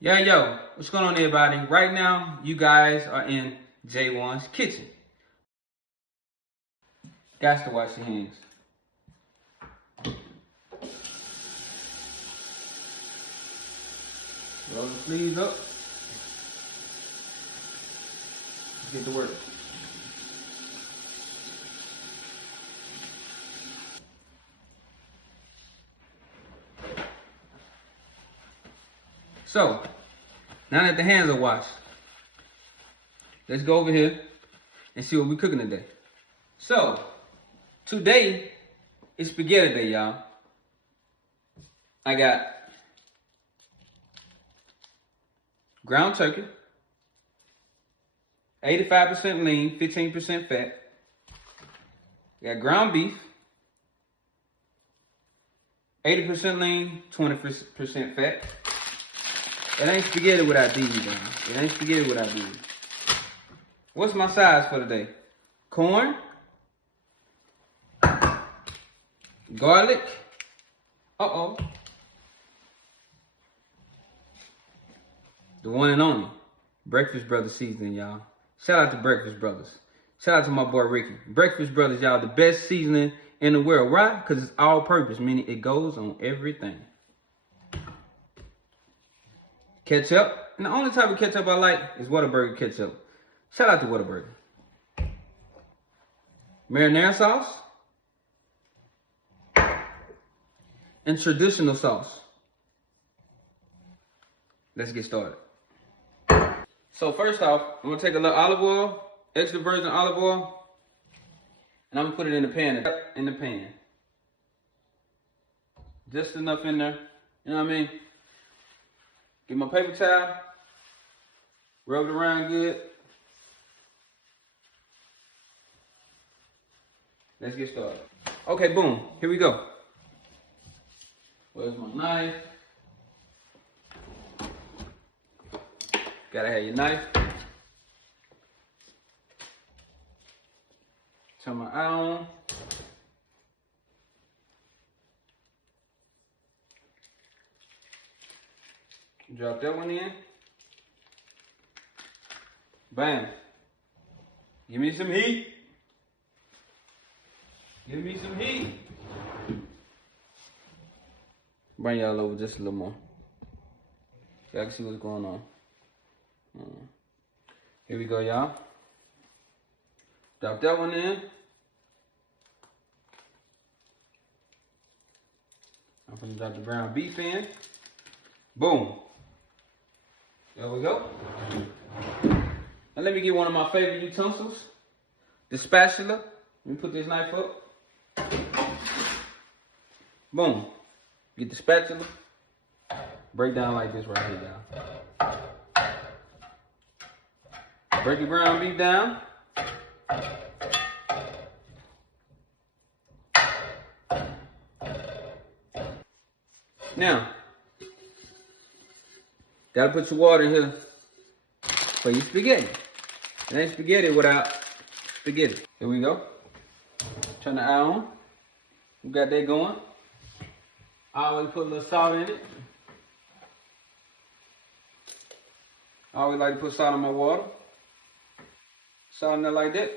Yo, what's going on, everybody? Right now, you guys are in J-Wonn's Kitchen. Got to wash your hands. Roll the sleeves up. Let's get to work. So, now that the hands are washed, let's go over here and see what we're cooking today. So, today is spaghetti day, y'all. I got ground turkey, 85% lean, 15% fat. I got ground beef, 80% lean, 20% fat. It ain't spaghetti without these, man. It ain't spaghetti without these. What's my size for today? Corn, garlic, the one and only Breakfast Brothers seasoning, y'all. Shout out to Breakfast Brothers. Shout out to my boy Ricky. Breakfast Brothers, y'all, the best seasoning in the world. Why? Because it's all purpose, meaning it goes on everything. Ketchup. And the only type of ketchup I like is Whataburger ketchup. Shout out to Whataburger. Marinara sauce. And traditional sauce. Let's get started. So first off, I'm going to take a little olive oil, extra virgin olive oil, and I'm going to put it in the pan. Just enough in there. You know what I mean? Get my paper towel, rub it around good. Let's get started. Okay, boom, here we go. Where's my knife? Gotta have your knife. Turn my eye on. Drop that one in. Bam. Give me some heat. Give me some heat. Bring y'all over just a little more. Y'all can see what's going on. Here we go, y'all. Drop that one in. I'm gonna drop the ground beef in. Boom. There we go. Now let me get one of my favorite utensils, the spatula. Let me put this knife up. Boom. Get the spatula. Break down like this right here, y'all. Break your ground beef down. Now, gotta put your water in here for your spaghetti. It ain't spaghetti without spaghetti. Here we go. Turn the eye on. We got that going. I always put a little salt in it. I always like to put salt in my water. Salt in there like that.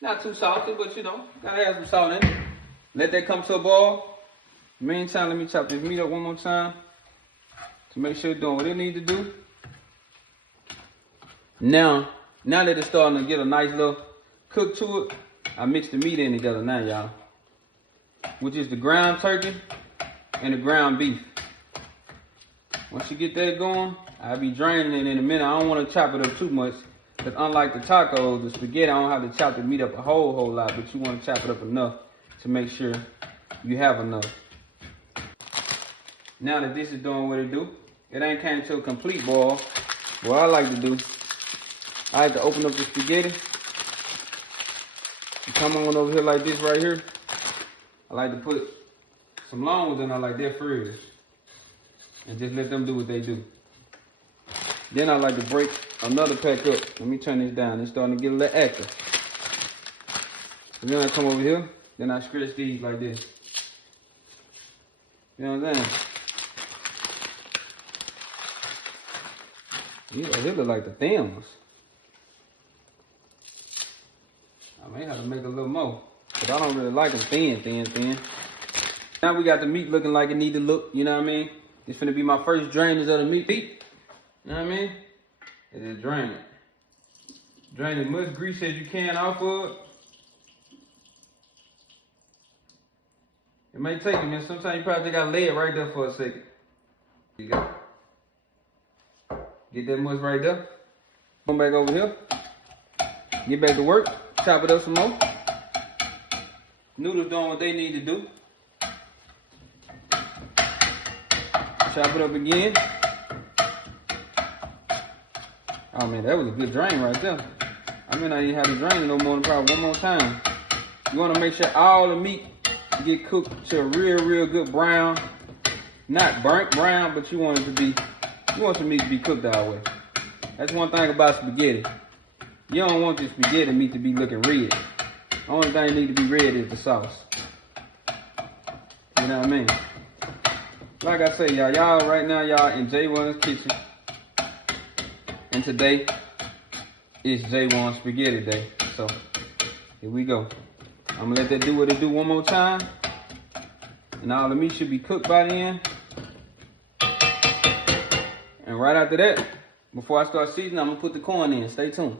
Not too salty, but you know, gotta have some salt in it. Let that come to a boil. Meantime, let me chop this meat up one more time to make sure it's doing what it needs to do. Now that it's starting to get a nice little cook to it, I mix the meat in together now, y'all. Which is the ground turkey and the ground beef. Once you get that going, I'll be draining it in a minute. I don't want to chop it up too much. Because unlike the tacos, the spaghetti, I don't have to chop the meat up a whole lot. But you want to chop it up enough to make sure you have enough. Now that this is doing what it do, it ain't came to a complete boil. What I like to do, I like to open up the spaghetti. You come on over here like this right here. I like to put some long ones in there like that first. And just let them do what they do. Then I like to break another pack up. Let me turn this down. It's starting to get a little active. And then I come over here. Then I stretch these like this. You know what I'm saying? These look like the thin ones. I may have to make a little more, but I don't really like them thin. Now we got the meat looking like it need to look, you know what I mean? It's finna be my first drainage of the meat. You know what I mean? And then drain it. Drain as much grease as you can off of it. It may take a minute. Sometimes you probably gotta lay it right there for a second. You go. Get that much right there. Come back over here. Get back to work. Chop it up some more. Noodles doing what they need to do. Chop it up again. Oh man, that was a good drain right there. I may not even have to drain it no more than probably one more time. You want to make sure all the meat get cooked to a real good brown. Not burnt brown, but you want the meat to be cooked that way. That's one thing about spaghetti. You don't want the spaghetti meat to be looking red. The only thing that need to be red is the sauce. You know what I mean? Like I say, y'all right now, y'all in J-Wonn's Kitchen. And today is J-Wonn Spaghetti Day. So, here we go. I'm gonna let that do what it do one more time. And all the meat should be cooked by then. And right after that, before I start seasoning, I'm gonna put the corn in. Stay tuned.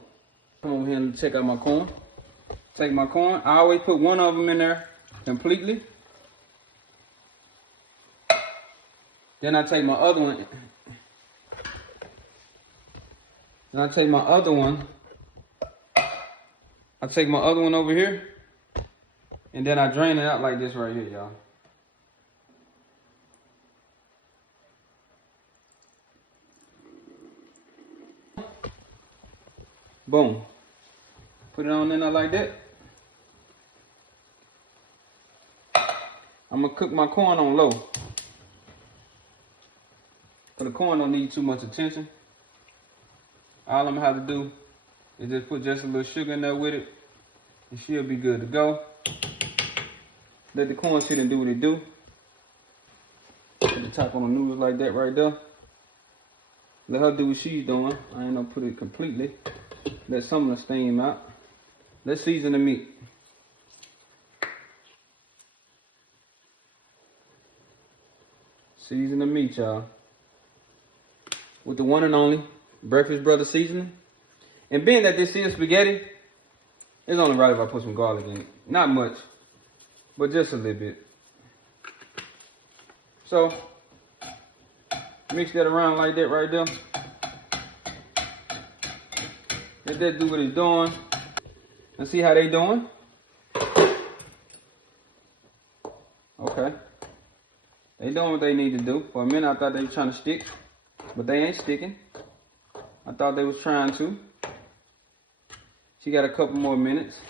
Come over here and check out my corn. Take my corn. I always put one of them in there completely. Then I take my other one. I take my other one over here, and then I drain it out like this right here, y'all. Boom. Put it on in there like that. I'm gonna cook my corn on low. But the corn don't need too much attention. All I'm gonna have to do is just put just a little sugar in there with it. And she'll be good to go. Let the corn sit and do what it do. Put the top on the noodles like that right there. Let her do what she's doing. I ain't gonna put it completely. Let some of the steam out. Let's season the meat. Season the meat, y'all. With the one and only Breakfast Brother seasoning. And being that this is spaghetti, it's only right if I put some garlic in it. Not much, but just a little bit. So, mix that around like that right there. Let that do what it's doing. And see how they doing? Okay. They doing what they need to do. For a minute I thought they were trying to stick, but they ain't sticking. I thought they was trying to. She got a couple more minutes.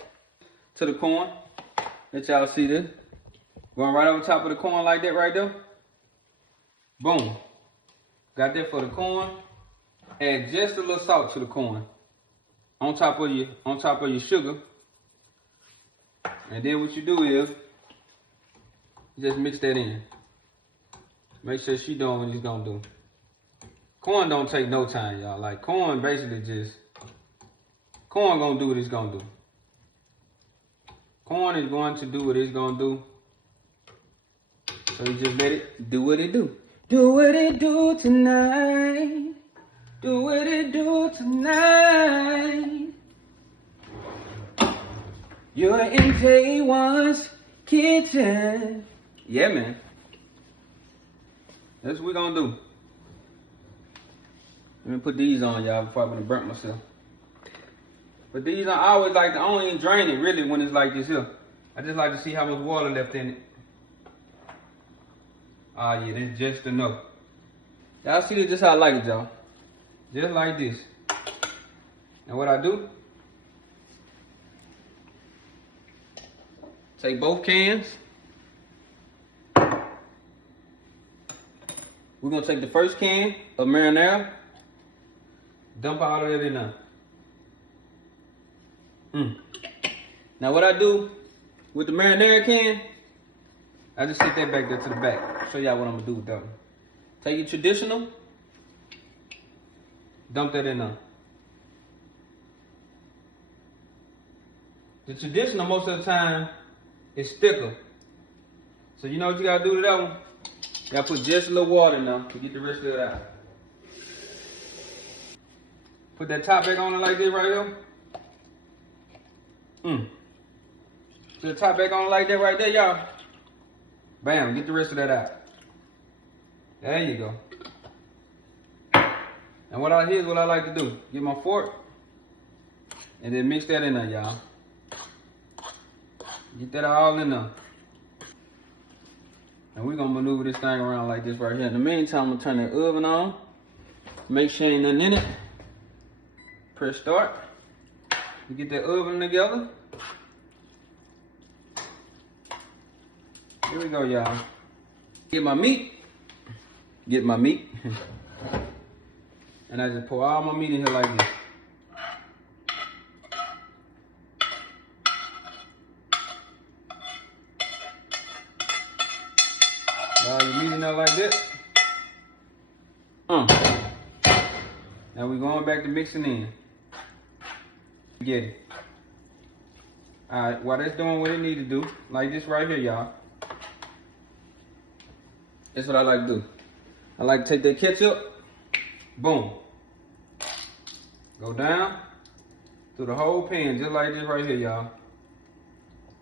To the corn. Let y'all see this. Going right over top of the corn like that right there. Boom. Got that for the corn. Add just a little salt to the corn. On top of your sugar. And then what you do is just mix that in. Make sure she doing what he's gonna do. Corn don't take no time, y'all. Like corn basically corn gonna do what it's gonna do. Corn is going to do what it's gonna do. So you just let it do what it do. Do what it do tonight. Do what it do tonight. You're in J-Wonn's Kitchen. Yeah, man. That's what we're gonna do. Let me put these on, y'all, before I'm gonna burn myself. But these are always like, I don't even drain it really when it's like this here. I just like to see how much water left in it. Ah, yeah, that's just enough. Y'all see this, just how I like it, y'all. Just like this. And what I do, take both cans. We're gonna take the first can of marinara, dump all of that in there. Now what I do with the marinara can, I just sit that back there to the back. Show y'all what I'm gonna do with that one. Take your traditional, Dump that in there. The traditional most of the time is thicker. So you know what you gotta do to that one? You gotta put just a little water in there to get the rest of it out. Put that top back on it like this right here. Put the top back on it like that right there, y'all. Bam, get the rest of that out. There you go. And here's what I like to do. Get my fork and then mix that in there, y'all. Get that all in there. And we're gonna maneuver this thing around like this right here. In the meantime, I'm gonna turn that oven on. Make sure ain't nothing in it. Press start. You get that oven together. Here we go, y'all. Get my meat. And I just pour all my meat in here like this. All your meat in there like this. Now we're going back to mixing in. Get it. Alright, while that's doing what it need to do, like this right here, y'all. That's what I like to do. I like to take that ketchup, boom. Go down through the whole pan, just like this right here,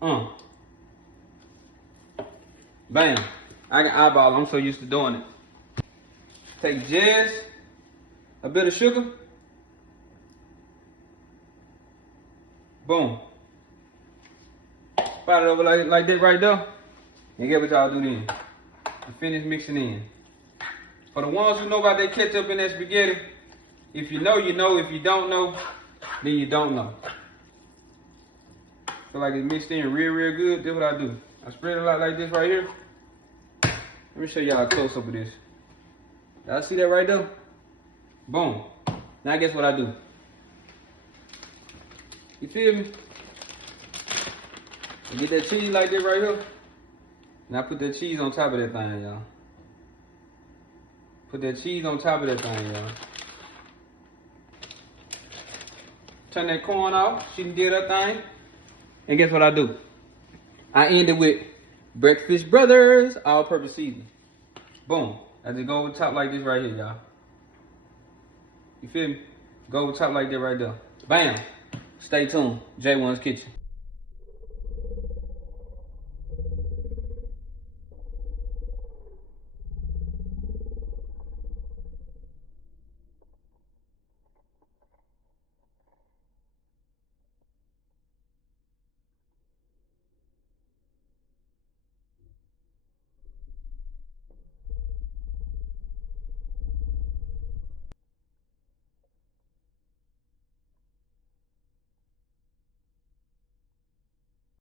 y'all. Bam. I can eyeball it. I'm so used to doing it. Take just a bit of sugar. Boom. Spread it over like that right there. And get what y'all do then. And finish mixing in. For the ones who know about that ketchup and that spaghetti, if you know, you know. If you don't know, then you don't know. Feel like it's mixed in real good. That's what I do. I spread it out like this right here. Let me show y'all a close up of this. Y'all see that right there? Boom. Now guess what I do? You feel me? I get that cheese like that right here. Now I put that cheese on top of that thing, y'all. Put that cheese on top of that thing, y'all. Turn that corn off. She done did her thing. And guess what I do? I end it with Breakfast Brothers all-purpose seasoning. Boom. I just go over top like this right here, y'all. You feel me? Go over top like that right there. Bam. Stay tuned. J-Wonn's Kitchen.